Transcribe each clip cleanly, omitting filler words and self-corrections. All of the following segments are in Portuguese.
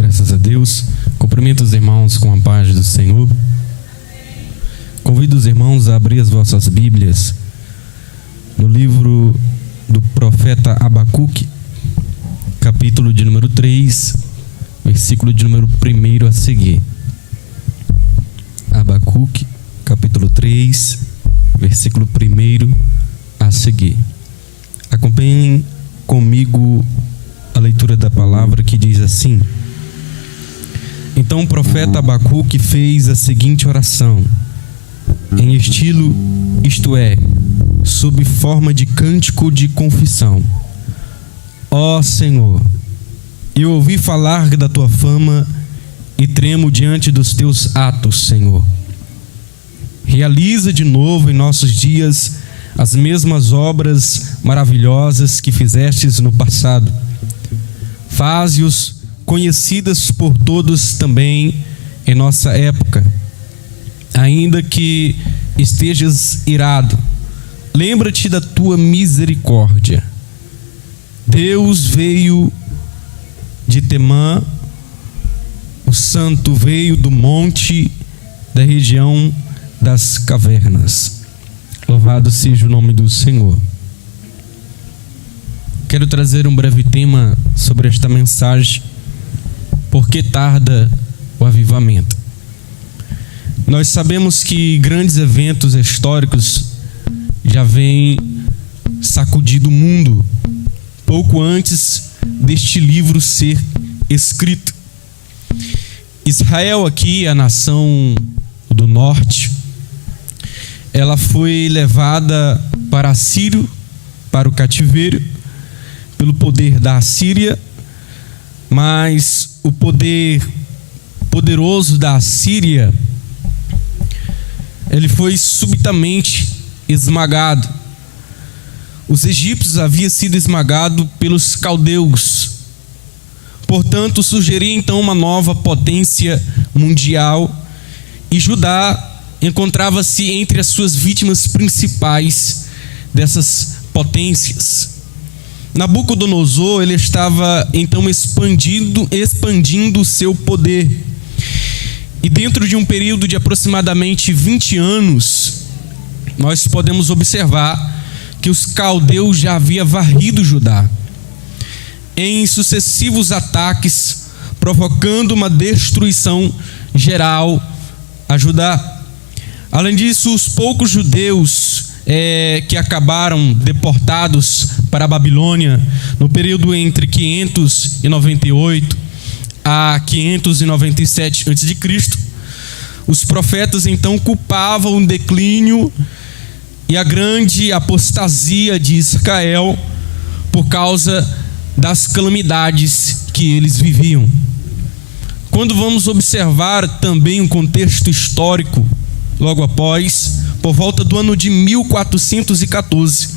Graças a Deus. Cumprimento os irmãos com a paz do Senhor. Convido os irmãos a abrir as vossas Bíblias no livro do profeta Abacuque, capítulo de número 3, versículo de número 1 a seguir. Abacuque, capítulo 3, versículo 1 a seguir. Acompanhem comigo a leitura da palavra, que diz assim: Então o profeta Abacuque fez a seguinte oração, em estilo, isto é, sob forma de cântico de confissão: Ó Senhor, eu ouvi falar da tua fama e tremo diante dos teus atos, Senhor. Realiza de novo em nossos dias as mesmas obras maravilhosas que fizestes no passado. Faze-os conhecidas por todos também em nossa época. Ainda que estejas irado, lembra-te da tua misericórdia. Deus veio de Temã, o santo veio do monte da região das cavernas. Louvado seja o nome do Senhor. Quero trazer um breve tema sobre esta mensagem: por que tarda o avivamento? Nós sabemos que grandes eventos históricos já vêm sacudindo o mundo pouco antes deste livro ser escrito. Israel, aqui, a nação do norte, ela foi levada para Assírio, para o cativeiro, pelo poder da Assíria, mas o poder poderoso da Assíria, ele foi subitamente esmagado. Os egípcios haviam sido esmagados pelos caldeus. Portanto, surgiria então uma nova potência mundial, e Judá encontrava-se entre as suas vítimas principais dessas potências. Nabucodonosor, ele estava então expandindo o seu poder. E dentro de um período de aproximadamente 20 anos, nós podemos observar que os caldeus já haviam varrido Judá em sucessivos ataques, provocando uma destruição geral a Judá. Além disso, os poucos judeus que acabaram deportados para a Babilônia no período entre 598 a 597 a.C., os profetas então culpavam o declínio e a grande apostasia de Israel por causa das calamidades que eles viviam. Quando vamos observar também um contexto histórico, logo após, por volta do ano de 1414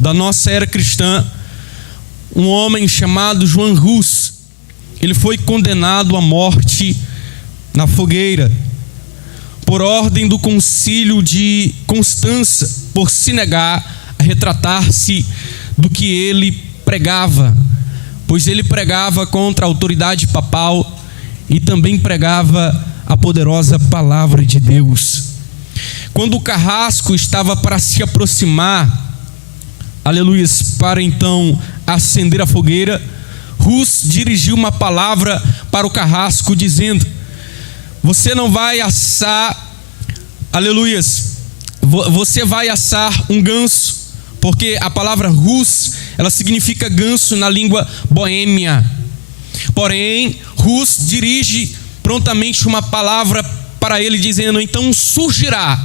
da nossa era cristã, um homem chamado João Rus, ele foi condenado à morte na fogueira por ordem do concílio de Constança, por se negar a retratar-se do que ele pregava, pois ele pregava contra a autoridade papal e também pregava a poderosa palavra de Deus. Quando o carrasco estava para se aproximar, aleluias, para então acender a fogueira, Rus dirigiu uma palavra para o carrasco dizendo: você não vai assar, aleluias, você vai assar um ganso, porque a palavra Rus, ela significa ganso na língua boêmia. Porém, Rus dirige prontamente uma palavra para ele dizendo: então surgirá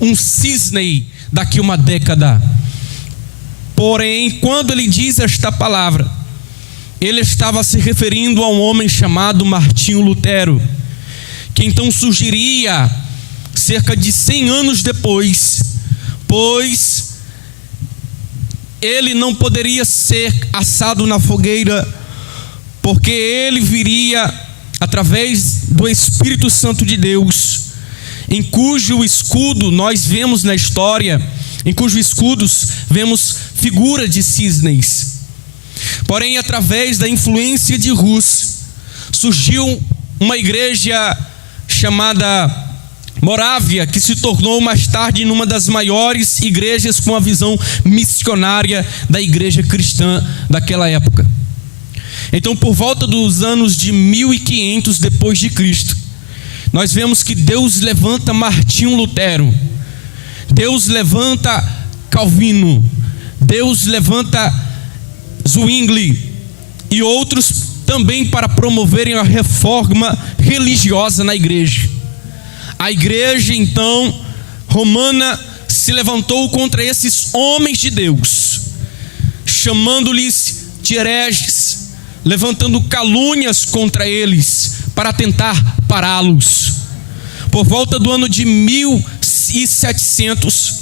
um cisne daqui uma década. Porém, quando ele diz esta palavra, ele estava se referindo a um homem chamado Martinho Lutero, que então surgiria cerca de 100 anos depois, pois ele não poderia ser assado na fogueira, porque ele viria através do Espírito Santo de Deus, em cujo escudo nós vemos na história, em cujos escudos vemos figura de cisnes. Porém, através da influência de Rus, surgiu uma igreja chamada Morávia, que se tornou mais tarde uma das maiores igrejas com a visão missionária da igreja cristã daquela época. Então, por volta dos anos de 1500 depois de Cristo, nós vemos que Deus levanta Martinho Lutero, Deus levanta Calvino, Deus levanta Zwingli e outros também para promoverem a reforma religiosa na igreja. A igreja, então, romana se levantou contra esses homens de Deus, chamando-lhes de hereges, levantando calúnias contra eles para tentar pará-los. Por volta do ano de 1700,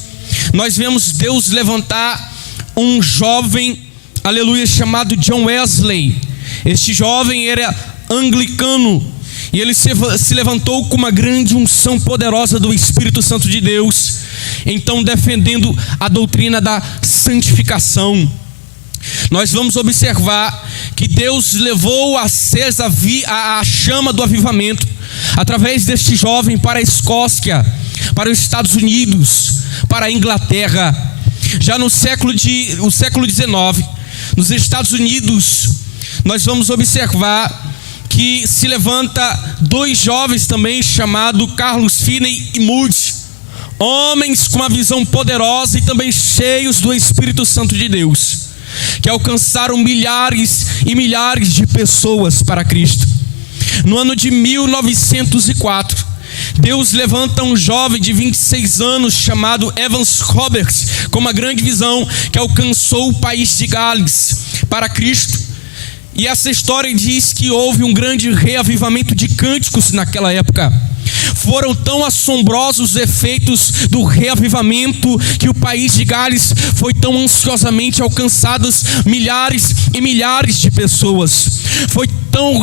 nós vemos Deus levantar um jovem, aleluia, chamado John Wesley. Este jovem era anglicano e ele se levantou com uma grande unção poderosa do Espírito Santo de Deus, então defendendo a doutrina da santificação. Nós vamos observar que Deus levou acesa a chama do avivamento através deste jovem para a Escócia, para os Estados Unidos, para a Inglaterra. Já no século XIX, nos Estados Unidos, nós vamos observar que se levanta dois jovens também, chamados Carlos Finney e Moody, homens com uma visão poderosa e também cheios do Espírito Santo de Deus, que alcançaram milhares e milhares de pessoas para Cristo. No ano de 1904, Deus levanta um jovem de 26 anos chamado Evans Roberts, com uma grande visão, que alcançou o país de Gales para Cristo. E essa história diz que houve um grande reavivamento de cânticos naquela época. Foram tão assombrosos os efeitos do reavivamento que o país de Gales foi tão ansiosamente alcançados milhares e milhares de pessoas. Foi tão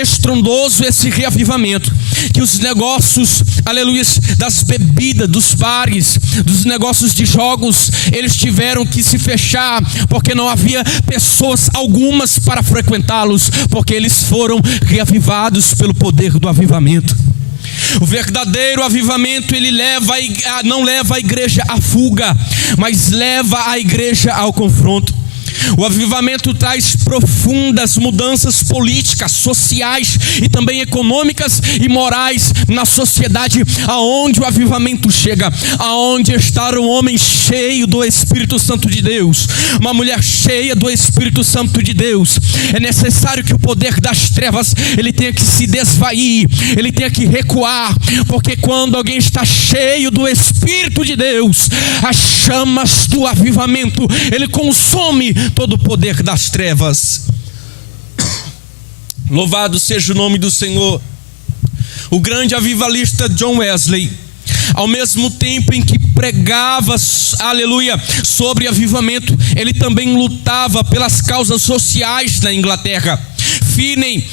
estrondoso esse reavivamento que os negócios, aleluia, das bebidas, dos bares, dos negócios de jogos, eles tiveram que se fechar, porque não havia pessoas algumas para frequentá-los, porque eles foram reavivados pelo poder do avivamento. O verdadeiro avivamento, ele não leva a igreja à fuga, mas leva a igreja ao confronto. O avivamento traz profundas mudanças políticas, sociais e também econômicas e morais na sociedade. Aonde o avivamento chega, aonde está um homem cheio do Espírito Santo de Deus, uma mulher cheia do Espírito Santo de Deus, é necessário que o poder das trevas ele tenha que se desvair, ele tenha que recuar, porque quando alguém está cheio do Espírito de Deus, as chamas do avivamento, ele consome todo o poder das trevas. Louvado seja o nome do Senhor. O grande avivalista John Wesley, ao mesmo tempo em que pregava, aleluia, sobre avivamento, ele também lutava pelas causas sociais na Inglaterra. Finney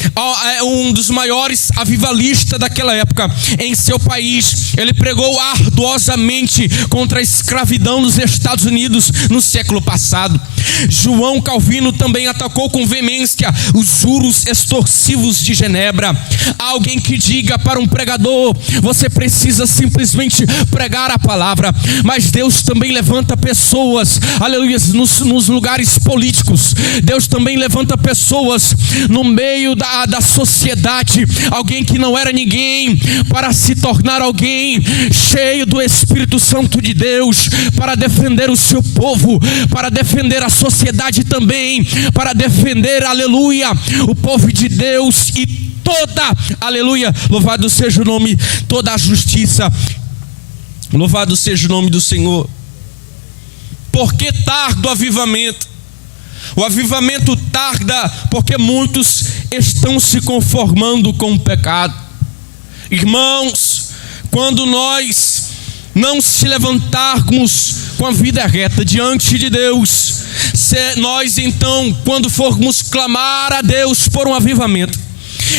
é um dos maiores avivalistas daquela época. Em seu país, ele pregou arduosamente contra a escravidão nos Estados Unidos no século passado. João Calvino também atacou com veemência os juros extorsivos de Genebra. Alguém que diga para um pregador: você precisa simplesmente pregar a palavra. Mas Deus também levanta pessoas, aleluia, nos lugares políticos. Deus também levanta pessoas no meio da sociedade, alguém que não era ninguém, para se tornar alguém cheio do Espírito Santo de Deus, para defender o seu povo, para defender a sociedade também, para defender, aleluia, o povo de Deus e toda, aleluia, louvado seja o nome, toda a justiça, louvado seja o nome do Senhor. Por que tarda o avivamento? O avivamento tarda porque muitos estão se conformando com o pecado. Irmãos, quando nós não se levantarmos com a vida reta diante de Deus, nós então, quando formos clamar a Deus por um avivamento,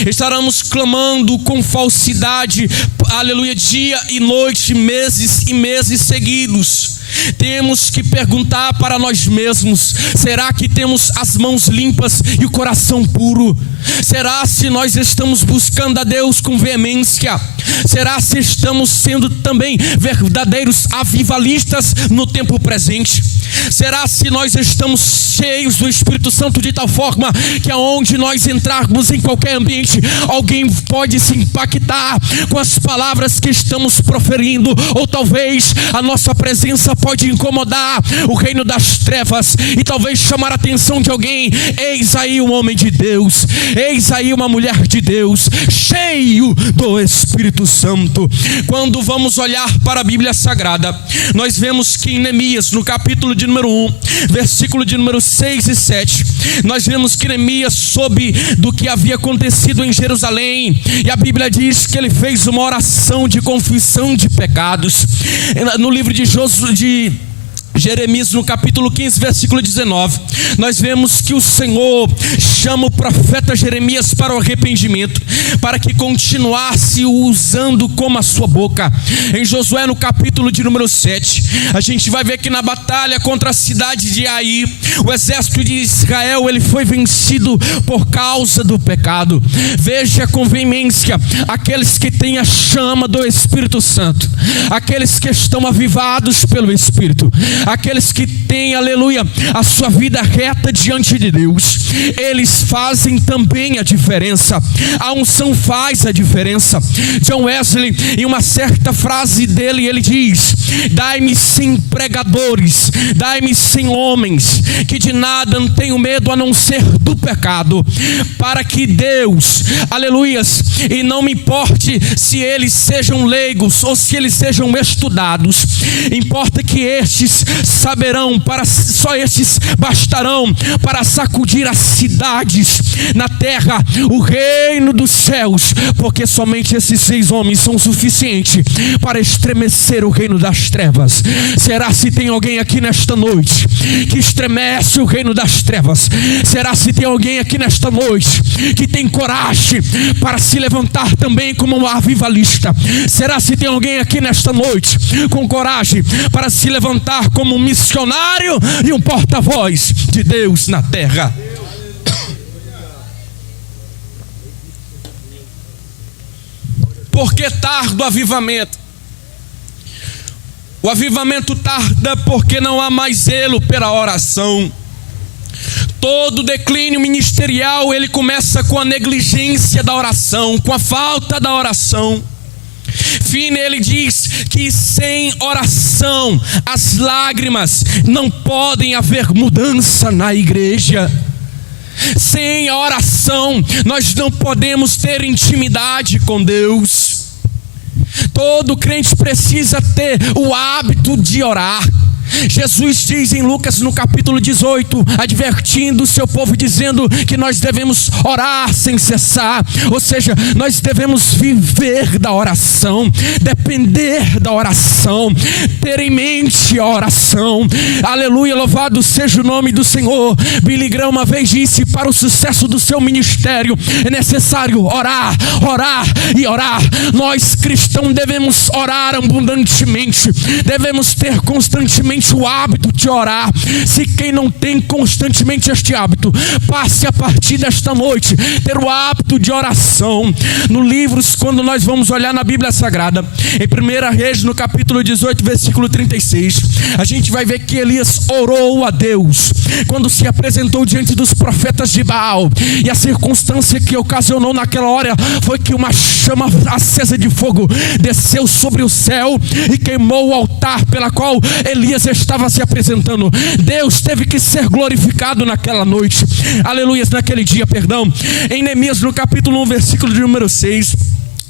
estaremos clamando com falsidade, aleluia, dia e noite, meses e meses seguidos. Temos que perguntar para nós mesmos: será que temos as mãos limpas e o coração puro? Será se nós estamos buscando a Deus com veemência? Será se estamos sendo também verdadeiros avivalistas no tempo presente? Será se nós estamos cheios do Espírito Santo de tal forma que aonde nós entrarmos em qualquer ambiente, alguém pode se impactar com as palavras que estamos proferindo? Ou talvez a nossa presença pode incomodar o reino das trevas e talvez chamar a atenção de alguém. Eis aí um homem de Deus, eis aí uma mulher de Deus, cheio do Espírito Santo. Quando vamos olhar para a Bíblia Sagrada, nós vemos que em Neemias, no capítulo de número 1, versículo de número 6 e 7, nós vemos que Neemias soube do que havia acontecido em Jerusalém, e a Bíblia diz que ele fez uma oração de confissão de pecados. No livro de Jeremias, no capítulo 15, versículo 19, nós vemos que o Senhor chama o profeta Jeremias para o arrependimento, para que continuasse usando como a sua boca. Em Josué, no capítulo de número 7, a gente vai ver que na batalha contra a cidade de Ai, o exército de Israel, ele foi vencido por causa do pecado. Veja com veemência, aqueles que têm a chama do Espírito Santo, aqueles que estão avivados pelo Espírito, aqueles que têm, aleluia, a sua vida reta diante de Deus, eles fazem também a diferença. A unção faz a diferença. John Wesley, em uma certa frase dele, ele diz: dai-me 100 pregadores, dai-me 100 homens, que de nada não tenho medo a não ser do pecado, para que Deus, aleluias, e não me importe se eles sejam leigos ou se eles sejam estudados, importa que estes saberão, só estes bastarão para sacudir as cidades na terra, o reino dos céus, porque somente esses 6 homens são suficientes para estremecer o reino das trevas. Será se tem alguém aqui nesta noite que estremece o reino das trevas? Será se tem alguém aqui nesta noite que tem coragem para se levantar também como um avivalista? Será se tem alguém aqui nesta noite com coragem para se levantar como um missionário e um porta-voz de Deus na terra? Por que tarda o avivamento? O avivamento tarda porque não há mais zelo pela oração. Todo declínio ministerial, ele começa com a negligência da oração, com a falta da oração. Finney, ele diz que sem oração, as lágrimas não podem haver mudança na igreja. Sem a oração, nós não podemos ter intimidade com Deus. Todo crente precisa ter o hábito de orar. Jesus diz em Lucas no capítulo 18, advertindo o seu povo, dizendo que nós devemos orar sem cessar. Ou seja, nós devemos viver da oração, depender da oração, ter em mente a oração. Aleluia, louvado seja o nome do Senhor. Billy Graham uma vez disse: para o sucesso do seu ministério é necessário orar, orar e orar. Nós cristãos devemos orar abundantemente, devemos ter constantemente o hábito de orar. Se quem não tem constantemente este hábito, passe a partir desta noite ter o hábito de oração. No livros, quando nós vamos olhar na Bíblia Sagrada, em 1 Reis, no capítulo 18, versículo 36, a gente vai ver que Elias orou a Deus quando se apresentou diante dos profetas de Baal, e a circunstância que ocasionou naquela hora foi que uma chama acesa de fogo desceu sobre o céu e queimou o altar pela qual Elias estava se apresentando. Deus teve que ser glorificado naquela noite, aleluia, naquele dia, perdão. Em Neemias, no capítulo 1, versículo de número 6,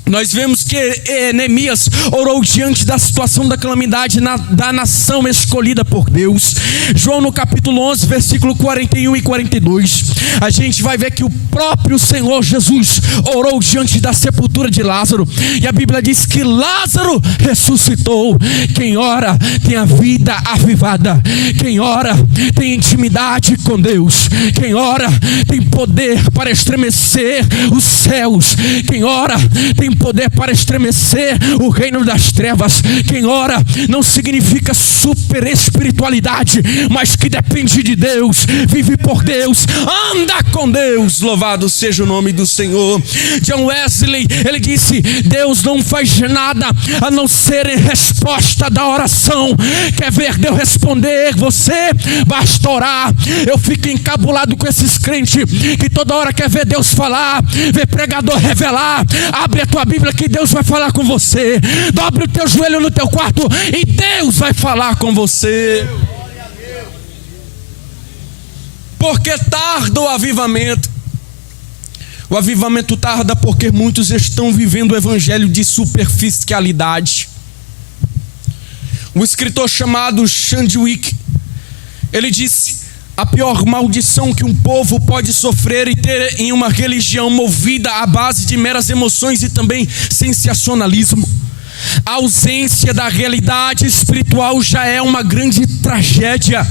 nós vemos que Neemias orou diante da situação da calamidade da nação escolhida por Deus. João, no capítulo 11, versículo 41 e 42, a gente vai ver que o próprio Senhor Jesus orou diante da sepultura de Lázaro, e a Bíblia diz que Lázaro ressuscitou. Quem ora tem a vida avivada, quem ora tem intimidade com Deus, quem ora tem poder para estremecer os céus, quem ora tem poder para estremecer o reino das trevas. Quem ora não significa super espiritualidade, mas que depende de Deus, vive por Deus, anda com Deus. Louvado seja o nome do Senhor. John Wesley, ele disse: Deus não faz nada a não ser em resposta da oração. Quer ver Deus responder? Você basta orar. Eu fico encabulado com esses crentes que toda hora quer ver Deus falar, ver pregador revelar. Abre a tua Bíblia que Deus vai falar com você. Dobre o teu joelho no teu quarto e Deus vai falar com você. Porque tarda o avivamento. O avivamento tarda porque muitos estão vivendo o evangelho de superficialidade. Um escritor chamado Chandwick, ele disse: a pior maldição que um povo pode sofrer e ter em uma religião movida à base de meras emoções e também sensacionalismo. A ausência da realidade espiritual já é uma grande tragédia.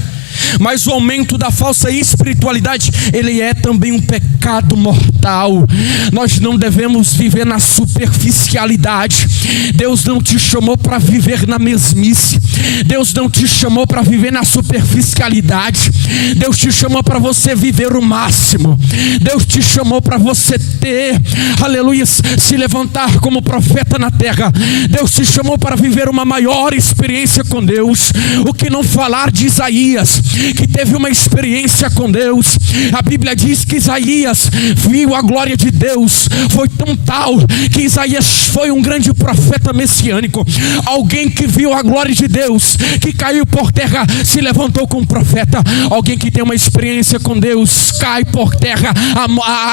Mas o aumento da falsa espiritualidade, ele é também um pecado mortal. Nós não devemos viver na superficialidade. Deus não te chamou para viver na mesmice. Deus não te chamou para viver na superficialidade. Deus te chamou para você viver o máximo. Deus te chamou para você ter, aleluia, se levantar como profeta na terra. Deus te chamou para viver uma maior experiência com Deus. O que não falar de Isaías, que teve uma experiência com Deus. A Bíblia diz que Isaías viu a glória de Deus. Foi tão tal que Isaías foi um grande profeta messiânico. Alguém que viu a glória de Deus, que caiu por terra, se levantou como profeta. Alguém que tem uma experiência com Deus, cai por terra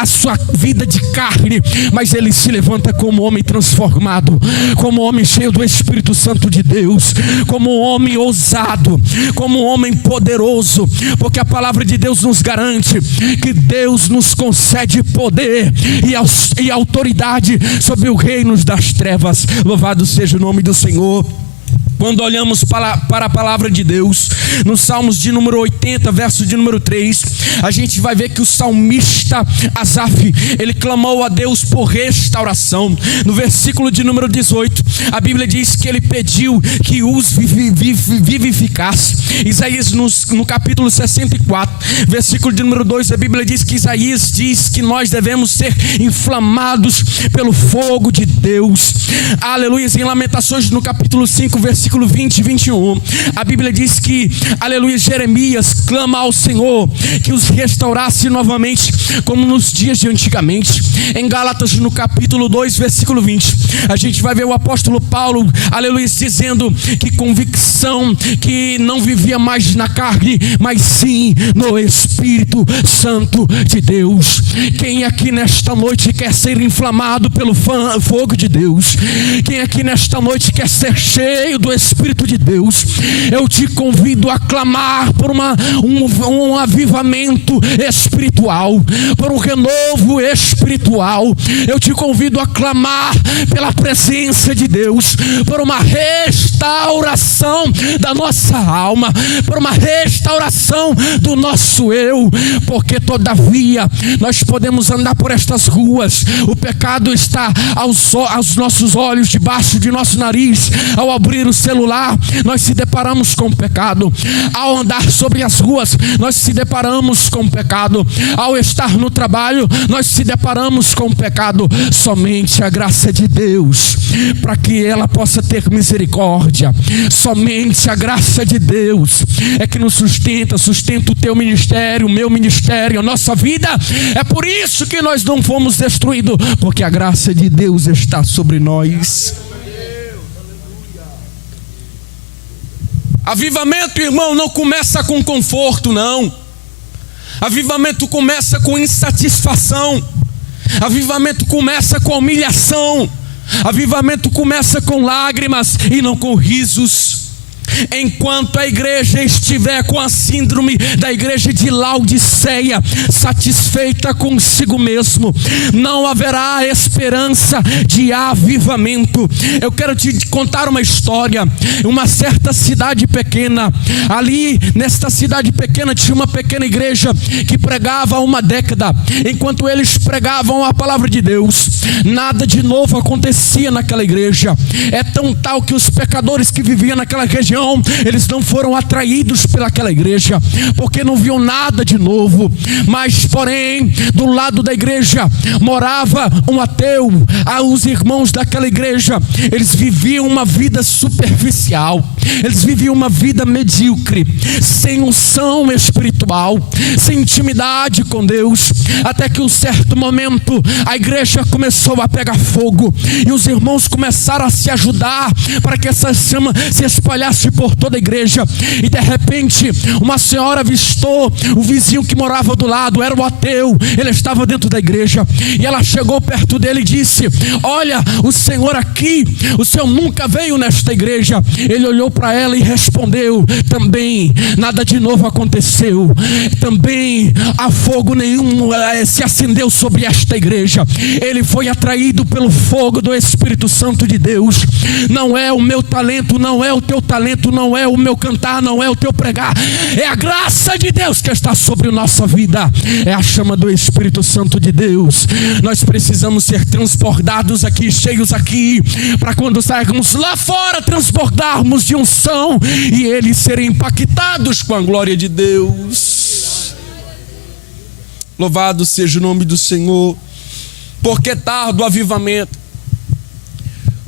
a sua vida de carne, mas ele se levanta como homem transformado, como homem cheio do Espírito Santo de Deus, como um homem ousado, como um homem poderoso. Porque a palavra de Deus nos garante que Deus nos concede poder e autoridade sobre o reino das trevas. Louvado seja o nome do Senhor. Quando olhamos para a palavra de Deus, no Salmos de número 80, verso de número 3, a gente vai ver que o salmista Asaf, ele clamou a Deus por restauração. No versículo de número 18, a Bíblia diz que ele pediu que os vivificasse. Isaías no capítulo 64, versículo de número 2, a Bíblia diz que Isaías diz que nós devemos ser inflamados pelo fogo de Deus. Aleluia. Em Lamentações no capítulo 5, versículo 20 e 21, a Bíblia diz que, aleluia, Jeremias clama ao Senhor que os restaurasse novamente como nos dias de antigamente. Em Gálatas no capítulo 2, versículo 20, a gente vai ver o apóstolo Paulo, aleluia, dizendo que convicção que não vivia mais na carne, mas sim no Espírito Santo de Deus. Quem aqui nesta noite quer ser inflamado pelo fogo de Deus? Quem aqui nesta noite quer ser cheio do Espírito de Deus? Eu te convido a clamar por um avivamento espiritual, por um renovo espiritual. Eu te convido a clamar pela presença de Deus, por uma restauração da nossa alma, por uma restauração do nosso eu, porque todavia nós podemos andar por estas ruas, o pecado está aos nossos olhos, debaixo de nosso nariz. Ao abrir o celular, nós se deparamos com o pecado. Ao andar sobre as ruas, nós se deparamos com o pecado. Ao estar no trabalho, nós se deparamos com o pecado. Somente a graça de Deus, para que ela possa ter misericórdia, somente a graça de Deus é que nos sustenta o teu ministério, o meu ministério, a nossa vida. É por isso que nós não fomos destruídos, porque a graça de Deus está sobre nós. Avivamento, irmão, não começa com conforto, não. Avivamento começa com insatisfação. Avivamento começa com humilhação. Avivamento começa com lágrimas e não com risos. enquanto a igreja estiver com a síndrome da igreja de Laodiceia, satisfeita consigo mesmo, não haverá esperança de avivamento. Eu quero te contar uma história. Uma certa cidade pequena, ali nesta cidade pequena tinha uma pequena igreja que pregava há uma década. Enquanto eles pregavam a palavra de Deus, nada de novo acontecia naquela igreja. É tão tal que os pecadores que viviam naquela região, eles não foram atraídos pelaquela igreja, porque não viam nada de novo. Mas porém, do lado da igreja morava um ateu. Os irmãos daquela igreja, eles viviam uma vida superficial, eles viviam uma vida medíocre, sem unção espiritual, sem intimidade com Deus. Até que um certo momento a igreja começou a pegar fogo, e os irmãos começaram a se ajudar para que essa chama se espalhasse por toda a igreja. E de repente uma senhora avistou o vizinho que morava do lado, era o ateu, ele estava dentro da igreja, e ela chegou perto dele e disse: olha, o senhor aqui, o senhor nunca veio nesta igreja. Ele olhou para ela e respondeu: também nada de novo aconteceu, também a fogo nenhum se acendeu sobre esta igreja. Ele foi atraído pelo fogo do Espírito Santo de Deus. Não é o meu talento, não é o teu talento, não é o meu cantar, não é o teu pregar, é a graça de Deus que está sobre a nossa vida, é a chama do Espírito Santo de Deus. Nós precisamos ser transbordados aqui, cheios aqui, para quando sairmos lá fora, transbordarmos de unção e eles serem impactados com a glória de Deus. Louvado seja o nome do Senhor. Porque tarda o avivamento?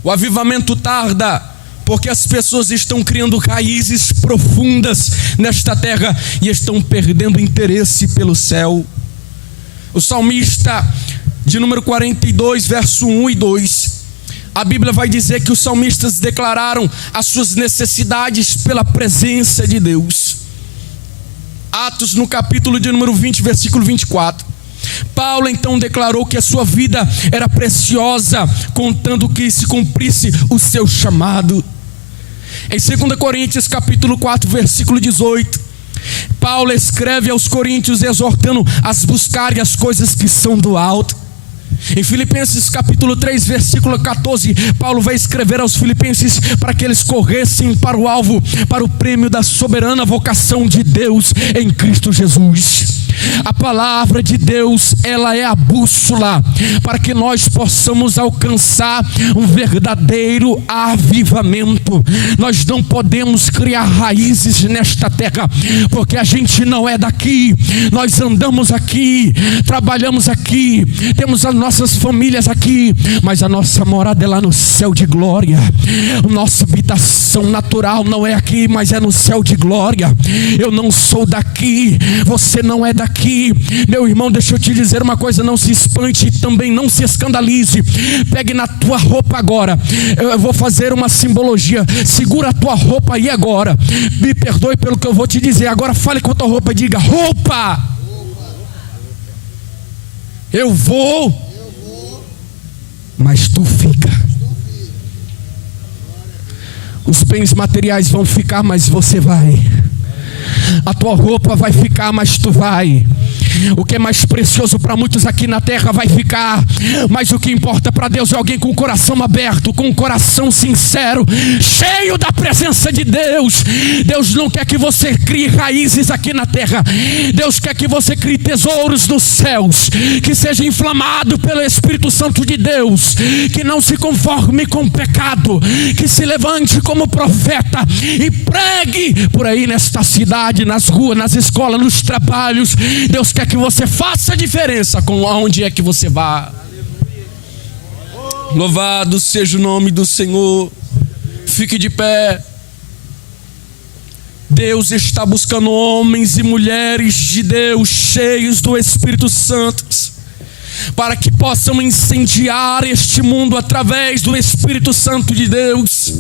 O avivamento tarda porque as pessoas estão criando raízes profundas nesta terra e estão perdendo interesse pelo céu. O salmista de número 42, verso 1 e 2, a Bíblia vai dizer que os salmistas declararam as suas necessidades pela presença de Deus. Atos, no capítulo de número 20, versículo 24, Paulo então declarou que a sua vida era preciosa, contando que se cumprisse o seu chamado. Em 2 Coríntios capítulo 4, versículo 18, Paulo escreve aos coríntios exortando a buscarem as coisas que são do alto. Em Filipenses capítulo 3, versículo 14, Paulo vai escrever aos filipenses para que eles corressem para o alvo, para o prêmio da soberana vocação de Deus em Cristo Jesus. A palavra de Deus, ela é a bússola para que nós possamos alcançar um verdadeiro avivamento. Nós não podemos criar raízes nesta terra, porque a gente não é daqui. Nós andamos aqui, trabalhamos aqui, temos as nossas famílias aqui, mas a nossa morada é lá no céu de glória. Nossa habitação natural não é aqui, mas é no céu de glória. Eu não sou daqui, você não é daqui. Meu irmão, deixa eu te dizer uma coisa: não se espante e também não se escandalize. Pegue na tua roupa agora, eu vou fazer uma simbologia. Segura a tua roupa aí agora. Me perdoe pelo que eu vou te dizer. Agora fale com a tua roupa e diga: roupa, eu vou, mas tu fica. Os bens materiais vão ficar, mas você vai. A tua roupa vai ficar, mas tu vai. O que é mais precioso para muitos aqui na terra vai ficar, mas o que importa para Deus é alguém com o coração aberto, com o coração sincero, cheio da presença de Deus. Deus não quer que você crie raízes aqui na terra. Deus quer que você crie tesouros nos céus, que seja inflamado pelo Espírito Santo de Deus, que não se conforme com o pecado, que se levante como profeta e pregue por aí nesta cidade, nas ruas, nas escolas, nos trabalhos. Deus quer que você faça a diferença com aonde é que você vá. Louvado seja o nome do Senhor. Fique de pé. Deus está buscando homens e mulheres de Deus, cheios do Espírito Santo, para que possam incendiar este mundo através do Espírito Santo de Deus.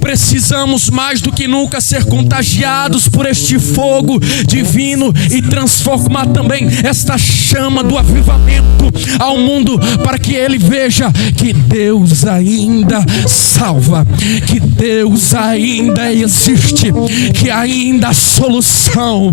Precisamos mais do que nunca ser contagiados por este fogo divino e transformar também esta chama do avivamento ao mundo, para que ele veja que Deus ainda salva, que Deus ainda existe, que ainda há solução.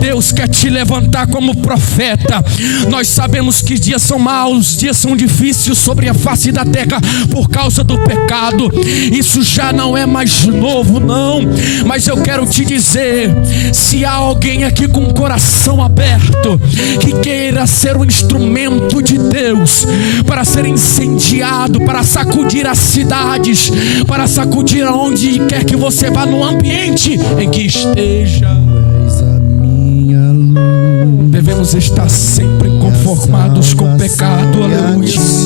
Deus quer te levantar como profeta. Nós sabemos que dias são maus, dias são difíceis sobre a face da terra por causa do pecado. Isso já não é mais novo, não. Mas eu quero te dizer, se há alguém aqui com o coração aberto, que queira ser um instrumento de Deus, para ser incendiado, para sacudir as cidades, para sacudir aonde quer que você vá, no ambiente em que esteja, devemos estar sempre conformados com o pecado. Aleluia.